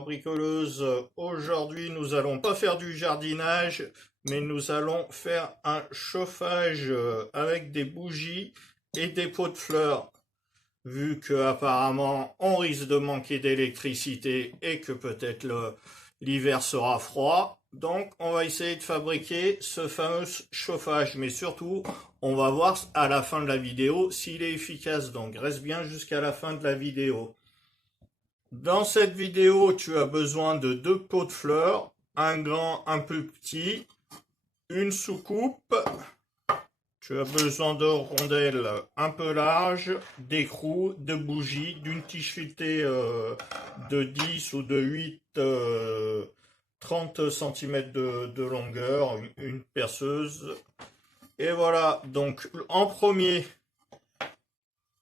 bricoleurs, bricoleuses. Aujourd'hui, nous allons pas faire du jardinage, mais nous allons faire un chauffage avec des bougies et des pots de fleurs. Vu que apparemment on risque de manquer d'électricité et que peut-être l'hiver sera froid, donc on va essayer de fabriquer ce fameux chauffage. Mais surtout, on va voir à la fin de la vidéo s'il est efficace. Donc reste bien jusqu'à la fin de la vidéo. Dans cette vidéo, tu as besoin de 2 pots de fleurs, un grand, un plus petit, une soucoupe. Tu as besoin de rondelles un peu larges, d'écrous, de bougies, d'une tige filetée de 10 ou de 8, 30 cm de longueur, une perceuse. Et voilà, donc en premier,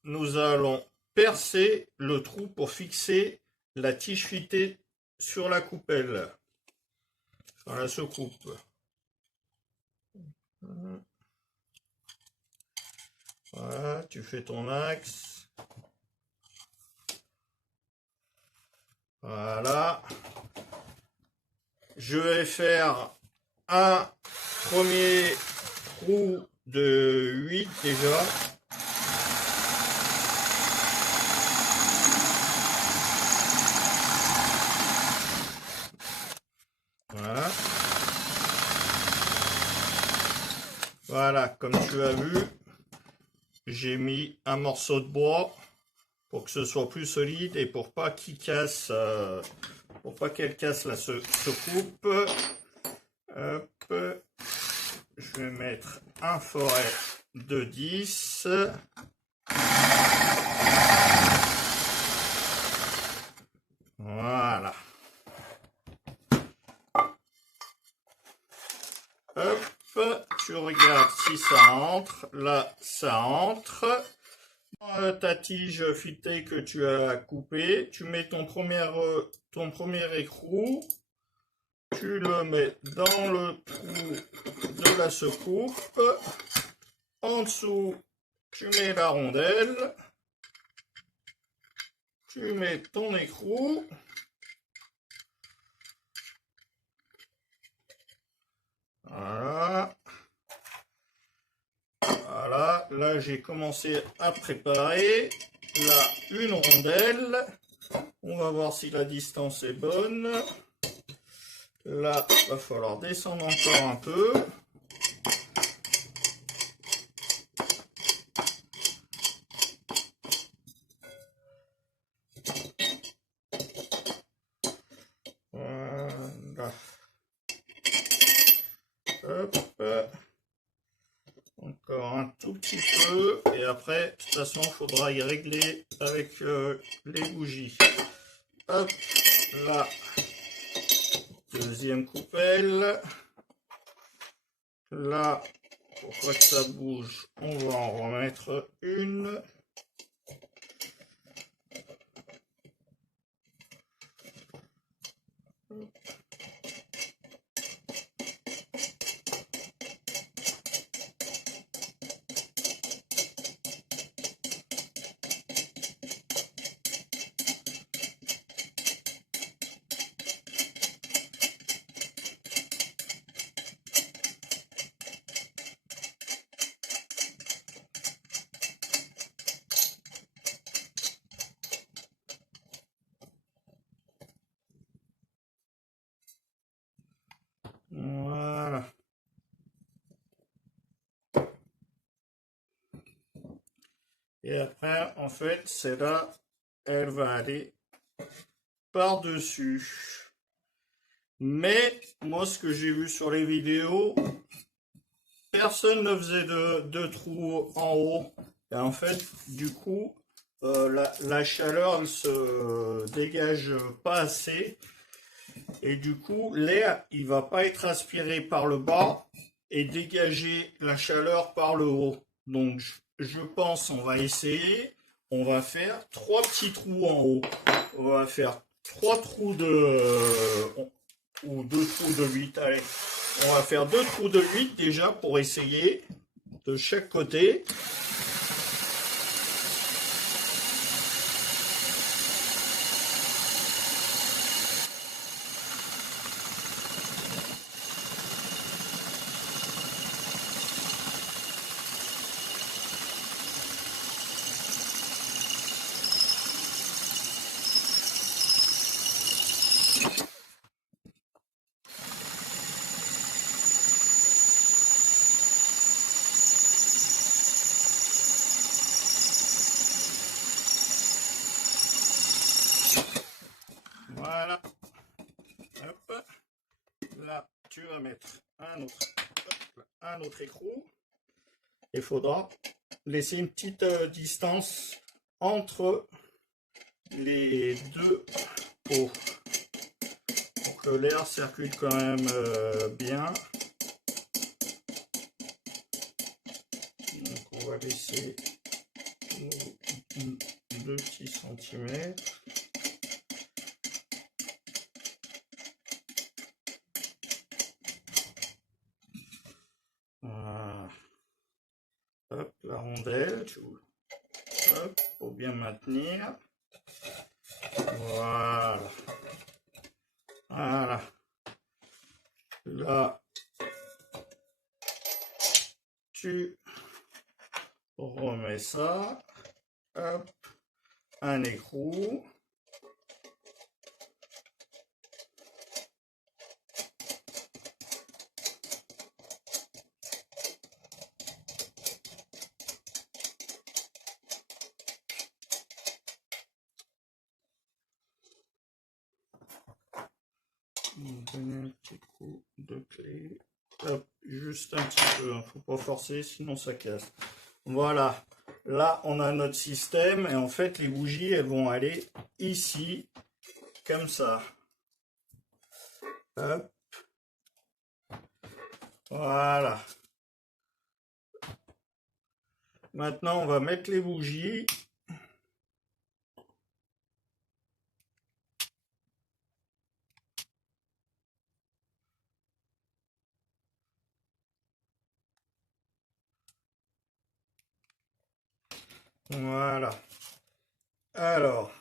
nous allons percer le trou pour fixer la tige filetée sur la coupelle, sur la soucoupe. Voilà, tu fais ton axe. Voilà. Je vais faire un premier trou de 8 déjà. Voilà. Voilà, comme tu as vu, j'ai mis un morceau de bois pour que ce soit plus solide et pour pas qu'il casse, pour pas qu'elle casse la soucoupe. Hop, je vais mettre un forêt de 10. Voilà. Hop, tu regardes si ça entre. Là, ça entre. Ta tige filetée que tu as coupée, tu mets ton premier écrou, tu le mets dans le trou de la soucoupe. En dessous, tu mets la rondelle. Tu mets ton écrou. Voilà. Voilà, là j'ai commencé à préparer. Là, une rondelle. On va voir si la distance est bonne. Là, il va falloir descendre encore un peu. Voilà. Hop. Encore un tout petit peu. Et après, de toute façon, il faudra y régler avec les bougies. Hop, là. Deuxième coupelle. Là, pour pas que ça bouge, on va en remettre une. Voilà. Et après, en fait, c'est là, elle va aller par-dessus. Mais, moi, ce que j'ai vu sur les vidéos, personne ne faisait de trou en haut. Et en fait, du coup, la chaleur ne se dégage pas assez. Et du coup, l'air, il va pas être aspiré par le bas et dégager la chaleur par le haut. Donc, je pense, on va essayer. On va faire 3 petits trous en haut. On va faire 3 trous ou 2 trous de 8. Allez, on va faire 2 trous de 8 déjà pour essayer de chaque côté. mettre un autre écrou. Il faudra laisser une petite distance entre les deux pots pour que l'air circule quand même bien. Donc on va laisser 2 petits centimètres. Voilà. Hop, la rondelle, hop, pour bien maintenir. Voilà. Voilà. Là, tu remets ça. Hop, un écrou. Donner un petit coup de clé. Hop, juste un petit peu, hein. Faut pas forcer, sinon ça casse. Voilà, là on a notre système et en fait les bougies elles vont aller ici, comme ça. Hop. Voilà. Maintenant on va mettre les bougies. Voilà. Alors,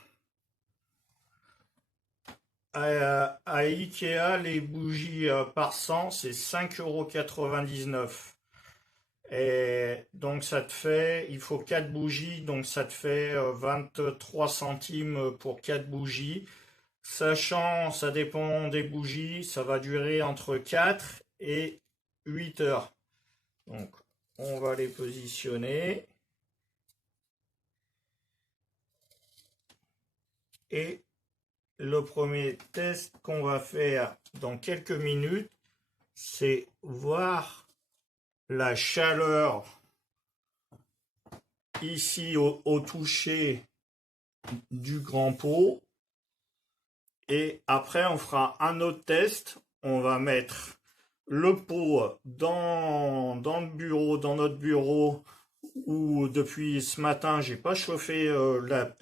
à Ikea, les bougies par 100, c'est 5,99 €. Et donc ça te fait, il faut 4 bougies, donc ça te fait 23 centimes pour 4 bougies. Sachant, ça dépend des bougies, ça va durer entre 4 et 8 heures. Donc, on va les positionner. Et le premier test qu'on va faire dans quelques minutes, c'est voir la chaleur ici au toucher du grand pot. Et après, on fera un autre test. On va mettre le pot dans le bureau, dans notre bureau, où depuis ce matin, j'ai pas chauffé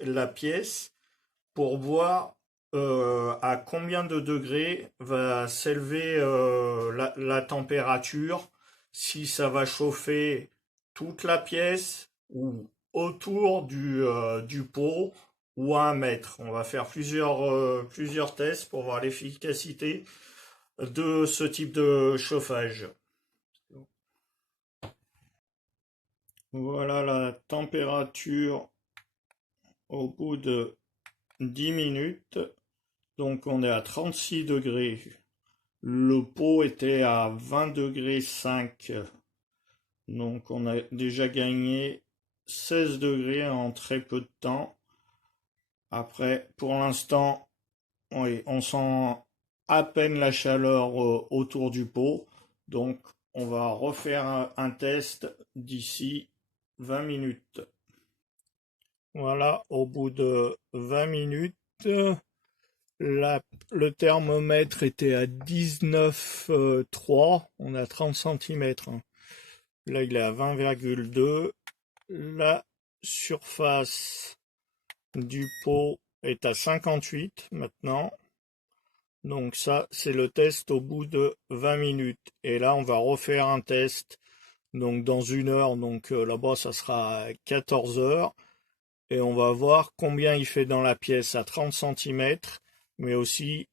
la pièce pour voir à combien de degrés va s'élever la température, si ça va chauffer toute la pièce ou autour du pot ou à 1 mètre. On va faire plusieurs tests pour voir l'efficacité de ce type de chauffage. Voilà la température au bout de 10 minutes. Donc on est à 36 degrés. Le pot était à 20 degrés 5. Donc on a déjà gagné 16 degrés en très peu de temps. Après, pour l'instant, oui, on sent à peine la chaleur autour du pot. Donc on va refaire un test d'ici 20 minutes. Voilà, au bout de 20 minutes, le thermomètre était à 19,3, on a 30 centimètres. Là, il est à 20,2. La surface du pot est à 58 maintenant. Donc ça, c'est le test au bout de 20 minutes. Et là, on va refaire un test donc dans 1 heure. Donc là-bas, ça sera à 14 heures. Et on va voir combien il fait dans la pièce à 30 centimètres, mais aussi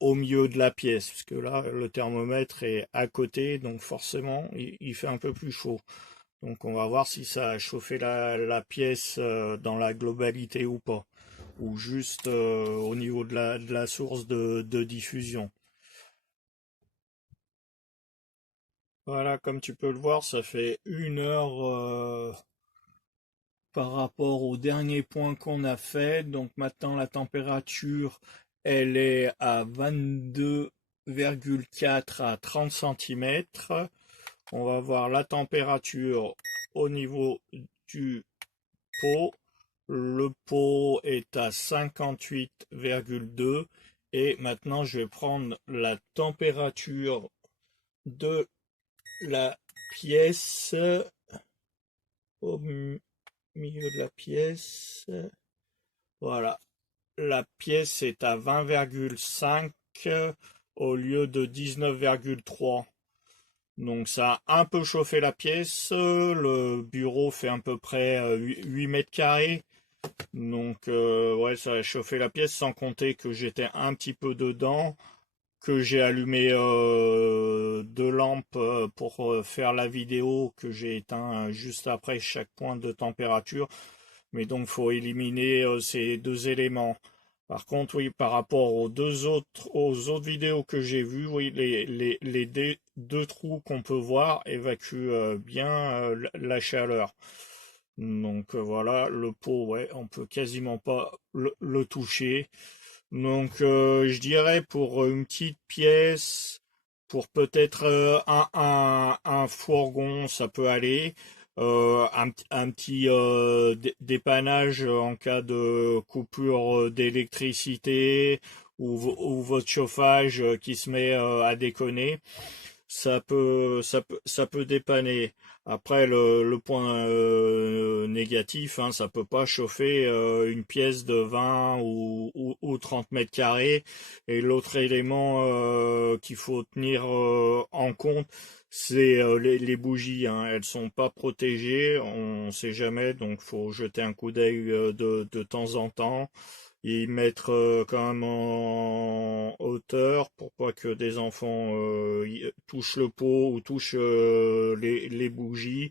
au milieu de la pièce, parce que là, le thermomètre est à côté, donc forcément, il fait un peu plus chaud. Donc on va voir si ça a chauffé la pièce dans la globalité ou pas, ou juste au niveau de la source de diffusion. Voilà, comme tu peux le voir, ça fait 1 heure par rapport au dernier point qu'on a fait. Donc maintenant la température elle est à 22 1,4 à 30 cm. On va voir la température au niveau du pot. Le pot est à 58,2 et maintenant je vais prendre la température de la pièce au milieu de la pièce. Voilà, la pièce est à 20,5 au lieu de 19,3. Donc ça a un peu chauffé la pièce. Le bureau fait à peu près 8 mètres carrés. Donc ouais, ça a chauffé la pièce sans compter que j'étais un petit peu dedans, que j'ai allumé 2 lampes pour faire la vidéo, que j'ai éteint juste après chaque point de température. Mais donc faut éliminer ces 2 éléments. Par contre, oui, par rapport aux autres vidéos que j'ai vues, oui, les 2 trous qu'on peut voir évacuent bien la chaleur. Donc voilà, le pot, ouais, on peut quasiment pas le toucher. Donc je dirais pour une petite pièce, pour peut-être un fourgon, ça peut aller. Un petit dépannage en cas de coupure d'électricité ou votre chauffage qui se met à déconner, ça peut dépanner. Après, le point négatif, hein, ça peut pas chauffer une pièce de 20 ou 30 mètres carrés. Et l'autre élément qu'il faut tenir en compte, c'est les bougies, hein. Elles sont pas protégées, on sait jamais, donc faut jeter un coup d'œil de temps en temps et mettre quand même en hauteur pour pas que des enfants touchent le pot ou touchent les bougies.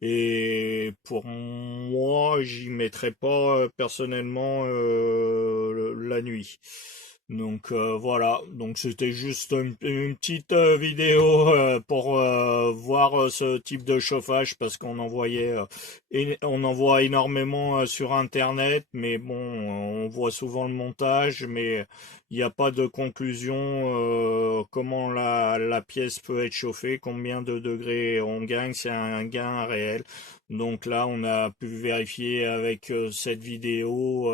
Et pour moi, j'y mettrais pas personnellement la nuit. Donc voilà, donc c'était juste une petite vidéo pour voir ce type de chauffage parce qu'on on en voit énormément sur internet, mais bon, on voit souvent le montage, mais il n'y a pas de conclusion comment la pièce peut être chauffée, combien de degrés on gagne, c'est un gain réel. Donc là, on a pu vérifier avec cette vidéo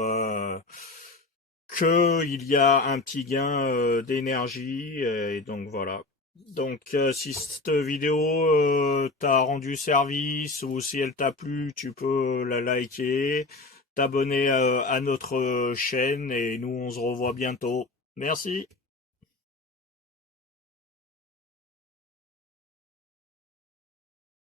qu'il y a un petit gain d'énergie et donc voilà. Donc si cette vidéo t'a rendu service ou si elle t'a plu, tu peux la liker, t'abonner à notre chaîne et nous on se revoit bientôt. Merci.